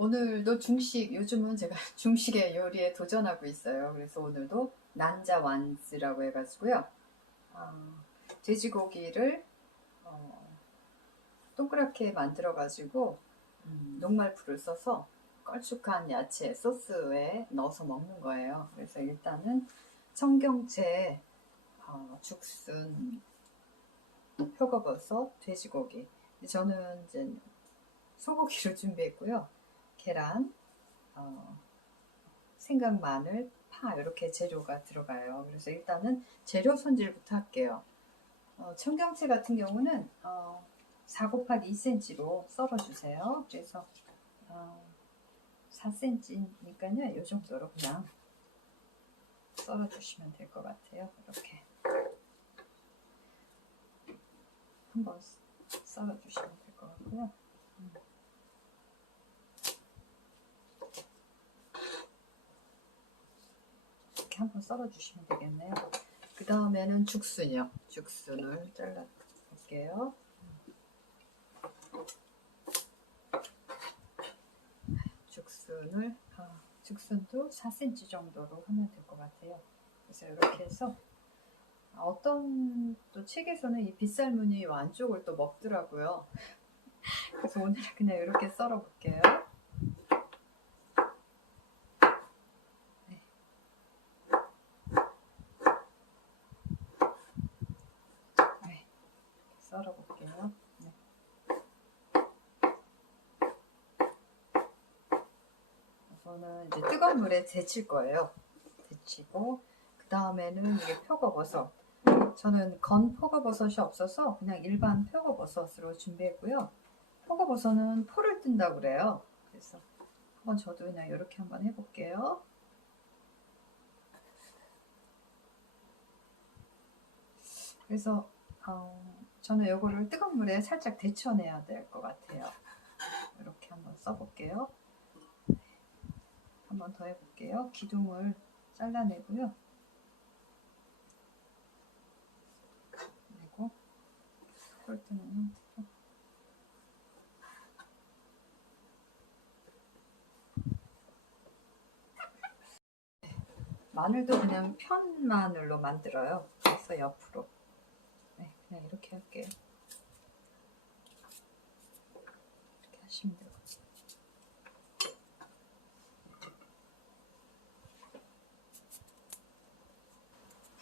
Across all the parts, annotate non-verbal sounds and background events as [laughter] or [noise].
오늘도 중식, 요즘은 제가 [laughs] 중식의 요리에 도전하고 있어요. 그래서 오늘도 난자 완즈라고 해가지고요. 어, 돼지고기를 어, 동그랗게 만들어가지고 음, 녹말풀을 써서 걸쭉한 야채 소스에 넣어서 먹는 거예요. 그래서 일단은 청경채, 어, 죽순, 표고버섯, 돼지고기. 저는 이제 소고기를 [laughs] 준비했고요. 계란, 어, 생강, 마늘, 파 이렇게 재료가 들어가요. 그래서 일단은 재료 손질부터 할게요. 어, 청경채 같은 경우는 어, 4 곱하기 2cm로 썰어주세요. 그래서 어, 4cm니까요. 이 정도로 그냥 썰어주시면 될 것 같아요. 이렇게 한번 썰어주시면 될 것 같고요. 음. 이렇게 한번 썰어주시면 되겠네요. 그 다음에는 죽순이요. 죽순을 잘라 볼게요. 죽순을 아, 죽순도 4cm 정도로 하면 될 것 같아요. 그래서 이렇게 해서 어떤 또 책에서는 이 빗살무늬 안쪽을 또 먹더라고요. 그래서 오늘 그냥 이렇게 썰어 볼게요. 네. 네. 썰어 볼게요. 네. 이거는 이제 뜨거운 물에 데칠 거예요. 데치고 그 다음에는 이게 표고버섯. 저는 건 표고버섯이 없어서 그냥 일반 표고버섯으로 준비했고요. 표고버섯은 포를 뜬다고 그래요. 그래서 한번 저도 그냥 이렇게 한번 해볼게요. 그래서 어, 저는 이거를 뜨거운 물에 살짝 데쳐내야 될 것 같아요. 이렇게 한번 써볼게요. 한번 더 해볼게요. 기둥을 잘라내고요. 그리고 폴뜨는 형태로 마늘도 그냥 편 마늘로 만들어요. 그래서 옆으로 네, 그냥 이렇게 할게요. 이렇게 하시면 돼요.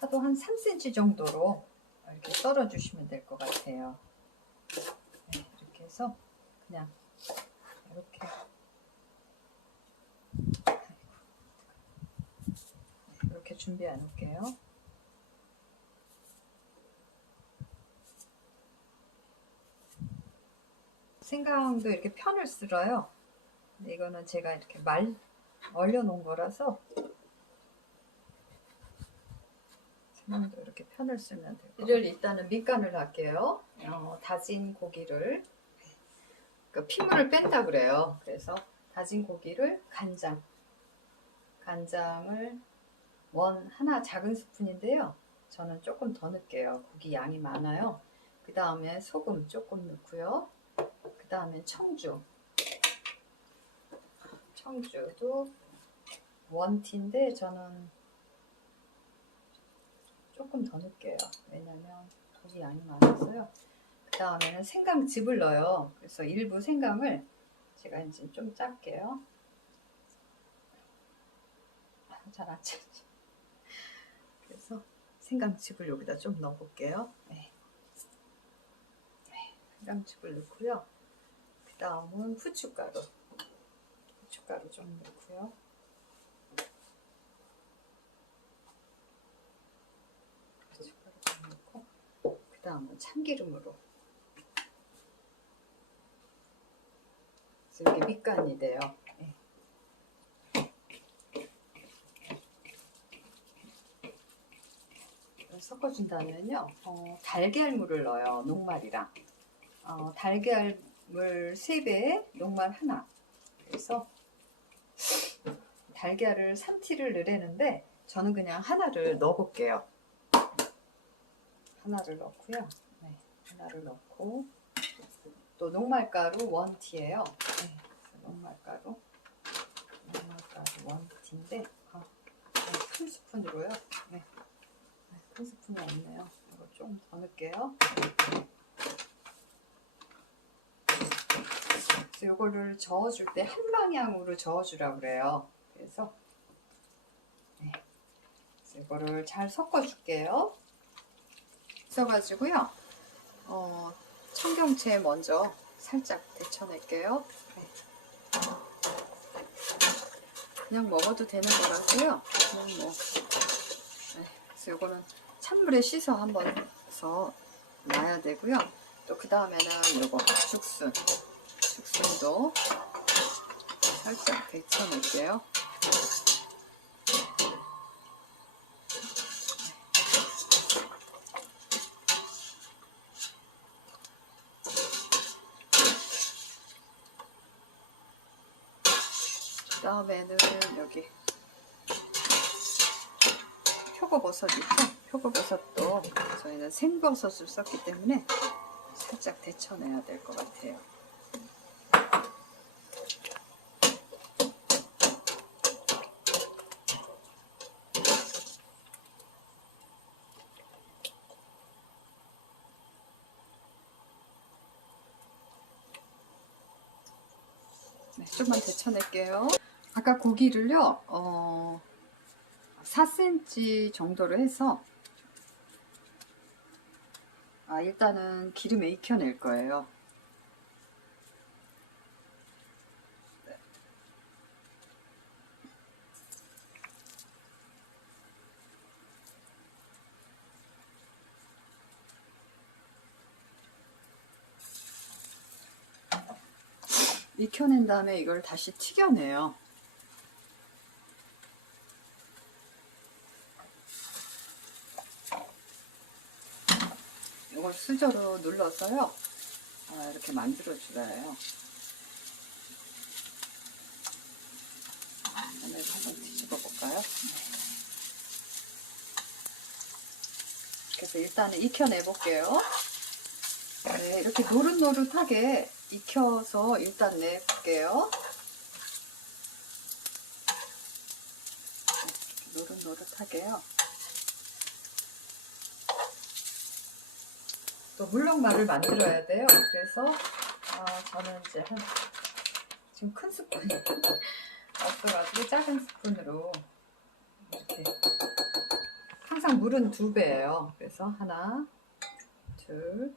파도 한 3cm 정도로 이렇게 썰어 주시면 될 것 같아요. 네, 이렇게 해서 그냥 이렇게 네, 이렇게 준비해 놓을게요. 생강도 이렇게 편을 쓸어요. 이거는 제가 이렇게 말 얼려 놓은 거라서 생강도 이렇게 편을 쓰면 돼요. 이를 일단은 밑간을 할게요. 어, 다진 고기를 그 피물을 뺀다 그래요. 그래서 다진 고기를 간장 간장을 원 하나 작은 스푼인데요. 저는 조금 더 넣을게요. 고기 양이 많아요. 그 다음에 소금 조금 넣고요. 그 다음에 청주. 청주도 원티인데 저는 조금 더 넣을게요. 왜냐면 고기 양이 많아서요. 그 다음에는 생강즙을 넣어요. 그래서 일부 생강을 제가 이제 좀 짤게요. 잘안 짜지. 그래서 생강즙을 여기다 좀 넣어볼게요. 네. 네, 생강즙을 넣고요. 그 다음은 후춧가루. 후춧가루 좀 넣고요. 후춧가루 좀 넣고 그 다음은 참기름으로 이렇게 밑간이 돼요. 네. 섞어준 다음에요 어, 달걀물을 넣어요. 녹말이랑. 어, 달걀 물 3배에 녹말 하나. 그래서 달걀을 3티를 넣으려는데 저는 그냥 하나를 넣어볼게요. 하나를 넣고요. 네, 하나를 넣고 또 녹말가루 1티예요. 네, 녹말가루 엄마가 원티인데 아, 네, 큰 스푼으로요. 네. 네, 큰 스푼이 없네요. 이거 좀 더 넣을게요. 이거를 저어줄 때 한 방향으로 저어주라 그래요. 그래서 네. 이거를 잘 섞어줄게요. 있어가지고요. 어, 청경채 먼저 살짝 데쳐낼게요. 네. 그냥 먹어도 되는 거라고요. 그냥 뭐. 네. 그래서 이거는 찬물에 씻어 한번 서 놔야 되고요. 또 그 다음에는 이거 죽순. 죽순도 살짝 데쳐낼게요. 그 다음에는 여기 표고버섯 있죠? 표고버섯도 저희는 생버섯을 썼기 때문에 살짝 데쳐내야 될 것 같아요. 네, 좀만 데쳐낼게요. 아까 고기를요, 어, 4cm 정도로 해서, 아, 일단은 기름에 익혀낼 거예요. 익혀낸 다음에 이걸 다시 튀겨내요. 이걸 수저로 눌러서요. 아, 이렇게 만들어. 안에서 한번 뒤집어 볼까요? 네. 그래서 일단은 익혀내 볼게요. 네, 이렇게 노릇노릇하게 익혀서 일단 내볼게요. 노릇노릇하게요. 또 물렁말을 만들어야 돼요. 그래서 아, 저는 이제 한 지금 큰 스푼이 없어가지고 작은 스푼으로 이렇게 항상 물은 두 배예요. 그래서 하나, 둘,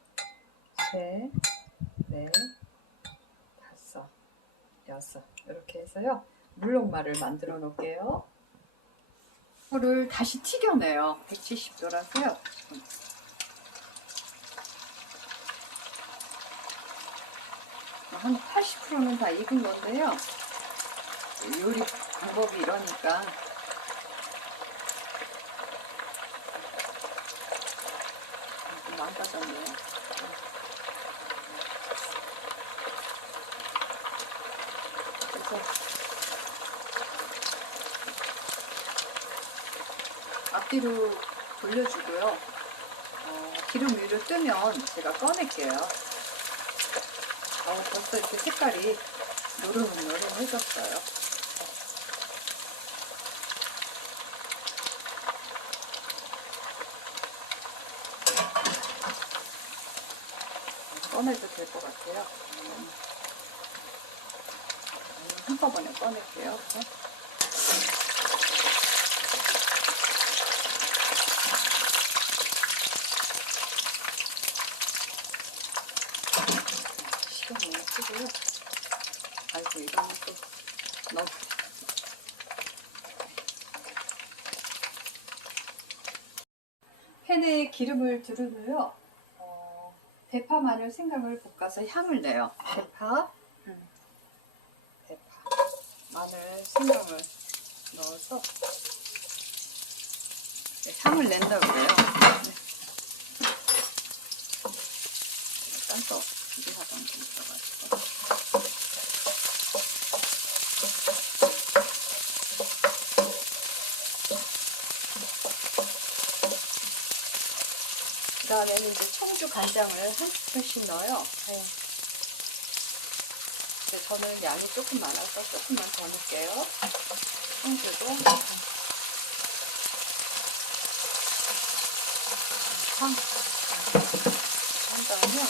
셋, 넷, 여섯 이렇게 해서요. 물렁말을 만들어 놓을게요. 이거를 다시 튀겨내요. 170도라서요. 한 80%는 다 익은 건데요. 요리 방법이 이러니까 좀 망가졌네요. 그래서 앞뒤로 돌려주고요. 어, 기름 위로 뜨면 제가 꺼낼게요. 어, 벌써 이렇게 색깔이 노릇노릇해졌어요. 꺼내도 될 것 같아요. 음. 한꺼번에 꺼낼게요. 네. 시간 너무 쓰고요. 아이고, 이거는 또 넣어. 팬에 기름을 두르고요. 어, 대파, 마늘, 생강을 볶아서 향을 내요. 대파, 음, 마늘, 생강을 넣어서 네, 향을 낸다 그래요. 네. 일단 또 준비하던 좀 있어가지고. 그 다음에는 이제 청주 간장을 한 스푼씩 넣어요. 네. 이제 저는 양이 조금 많아서 조금만 더 넣을게요. 청주도 한, 한 다음에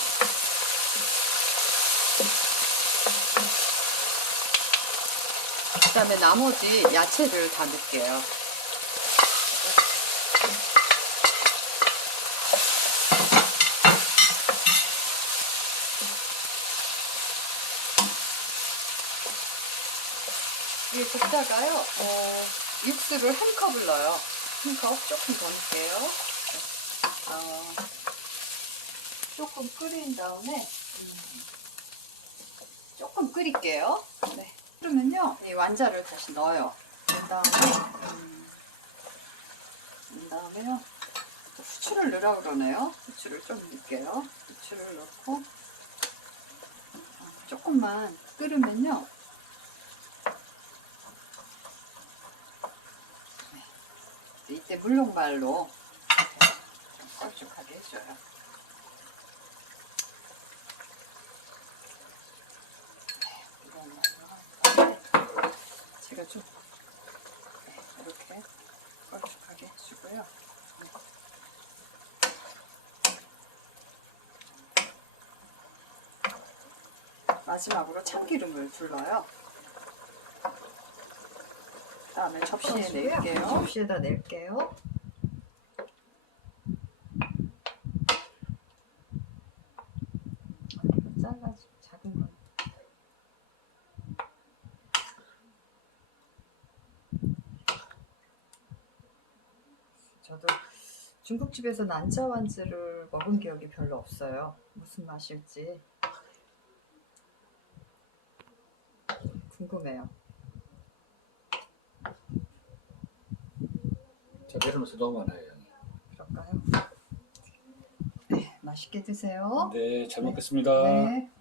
그 다음에 나머지 야채를 다 넣을게요. 이 볶다가요, 어, 육수를 한 컵을 넣어요. 한 컵 조금 더 넣을게요. 어, 조금 끓인 다음에, 음, 조금 끓일게요. 네. 그러면요, 이 완자를 다시 넣어요. 그 다음에, 음, 그 다음에요, 또 후추를 넣으라 그러네요. 후추를 좀 넣을게요. 후추를 넣고, 어, 조금만 끓으면요, 이때 물렁말로 걸쭉하게 해줘요. 제가 좀 네, 이렇게 걸쭉하게 해주고요. 마지막으로 참기름을 둘러요. 그다음에 접시에 낼게요. 접시에다 낼게요. 작은. 저도 중국집에서 난짜완즈를 먹은 기억이 별로 없어요. 무슨 맛일지 궁금해요. 자, 내려놓어서 너무 많아요. 그럴까요? 네, 맛있게 드세요. 네, 잘 먹겠습니다. 네.